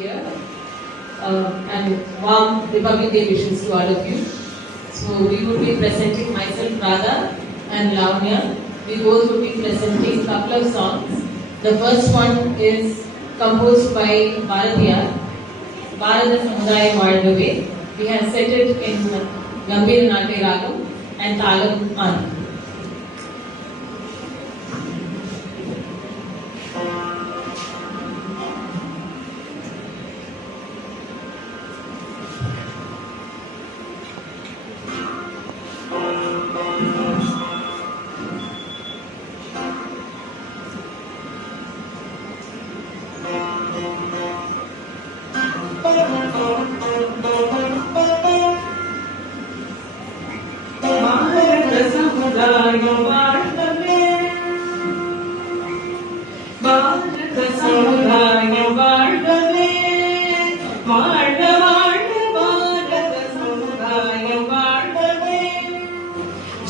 year. And warm Republic Day wishes to all of you. So we would be presenting myself, Radha, and Lavanya. We both would be presenting a couple of songs. The first one is composed by Bharatiya, Bharata Samudaya Vazhgave. We have set it in Gambhir Natya Ragam and Talam An.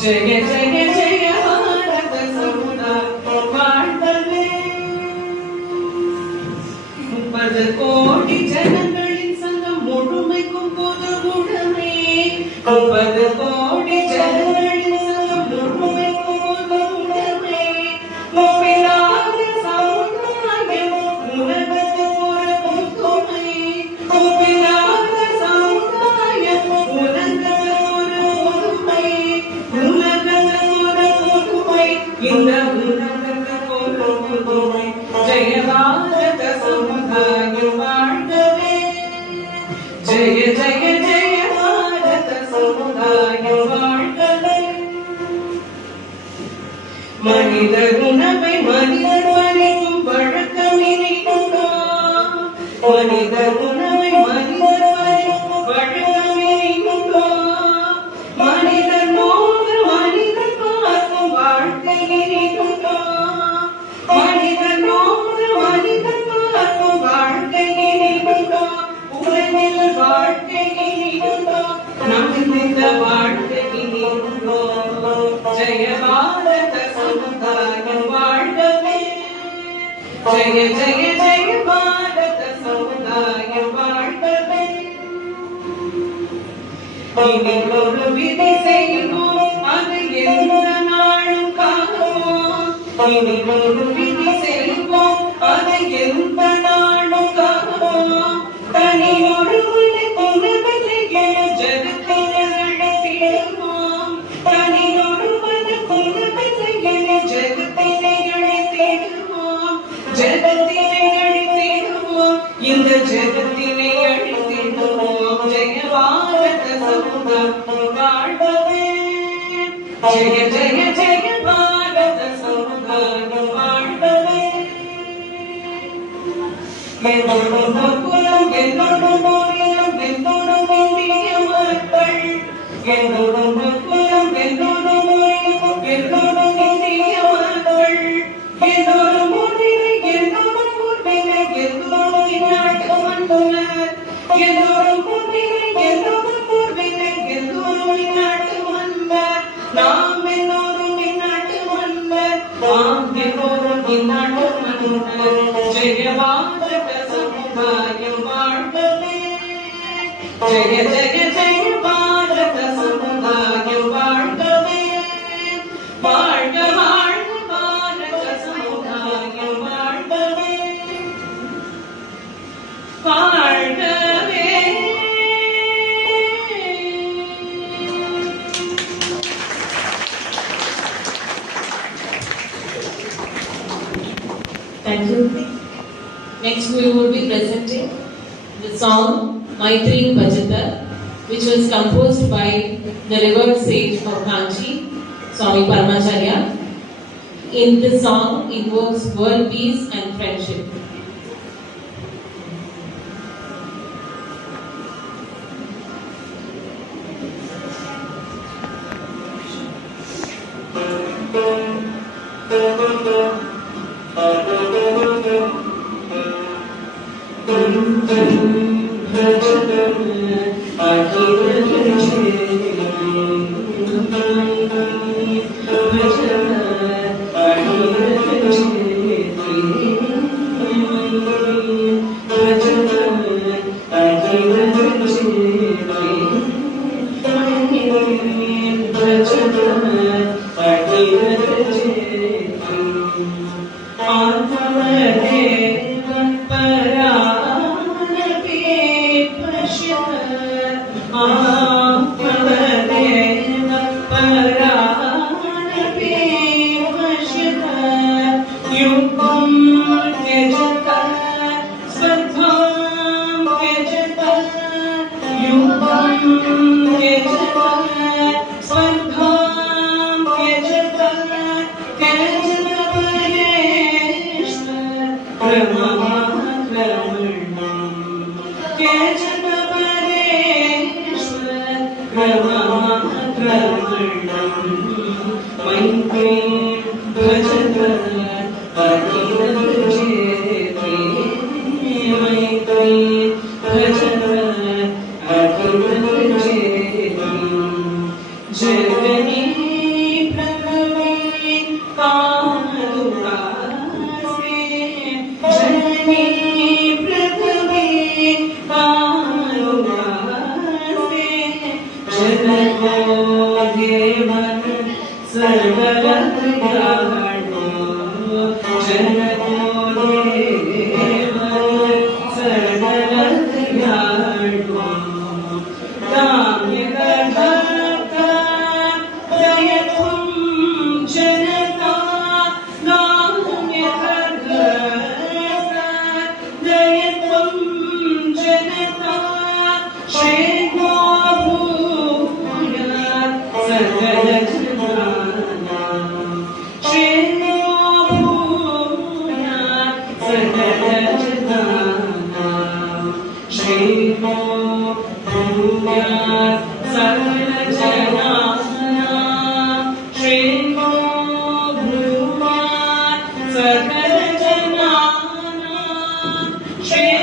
Jaya Jaya Jaya Bharata Samudaya Vazhgave. 30 கோடி ஜனங்களின் சங்கம் முழுமைக்கும் பொது உடைமை. 30 கோடி ஜனங்களின் சங்கம் முழுமைக்கும் பொது உடைமை. முப்பிலாத சமுதாயம் உலகத்துக்கு ஒரு பொதுமை. முப்பிலாத சமுதாயம் உலகத்துக்கு ஒரு பொதுமை. இந்த உலகத்துக்கு ஒரு பொதுமை. ஜெய பாரத சமுதாயம் வாழ்கவே. ஜெய ஜெய ஜெய பாரத சமுதாயம் வாழ்கவே. மனிதர் உணவை மனிதர் பறிக்கும் பழக்கம் இனிக்குமா? மனிதர் உணவை மனிதர் பறிக்கும் பழக்கம் இனிக்குமா? மனிதர் நோக்கு மனிதர் பார்க்கும் வாழ்க்கை இனிக்குமா? மனிதர் நோக்கு மனிதர் பார்க்கும் வாழ்க்கை இனிக்குமா? உலகில் வாழ்க்கை இனிக்குமா? நம்பிந்த வாழ்க்கை இனிக்குமா? ஜெய பாரத சமுதாயம் வாழ்கவே. ஜெய ஜெய ஜெய பாரத சமுதாயம் வாழ்கவே. இனி ஒரு விதி செய்வோம், அது எந்த நாளும் காப்போம். இனி ஒரு விதி செய்வோம், அது எந்த நாளும் காப்போம். தனி ஒருவனை கொண்டதில்லை என ஜகத்தினை அழைத்திடுவோம். தனி ஒருவனை கொண்டதில்லை என ஜகத்தினை அழைத்திடுவோம். ஜகத்தினை அழித்திடுவோம், இந்த ஜகத்தினை அழித்திடுவோம். ஜெய பாரத சமுதாயம் வாழ்கவே. ஜெய ஜெய ஜெய பாரத சமுதாயம் வாழ்கவே. என்னோடும் பொற்குலம் என்னோடும் ஓரினம் என்னோடும் இந்திய மக்கள். என்னோடும் பொற்குலம் என்னோடும் ஓரினம் என்னோடும் இந்திய மக்கள். என்னோடும் முன்னிலை என்னோடும் முன்னிலை என்னோடும் இந்நாட்டு மன்னர். என்னோடும் முன்னிலை என்னோடும் முன்னிலை என்னோடும் இந்நாட்டு மன்னர். நாம் எல்லோரும் இந்நாட்டு மன்னர். நாம் எல்லோரும் இந்நாட்டு மன்னர். ஜெய பாரத சமுதாயம் வாழ்கவே. ஜெய ஜெய ஜெய பாரத சமுதாயம் வாழ்கவே. வாழ்க வாழ்க பாரத சமுதாயம் வாழ்கவே. வாழ்கவே. Thank you. Next we will be presenting the song Maitri Bhajata, which was composed by the revered sage of Kanchi, Swami Paramacharya. In this song invokes world peace and friendship. Bhajana Shri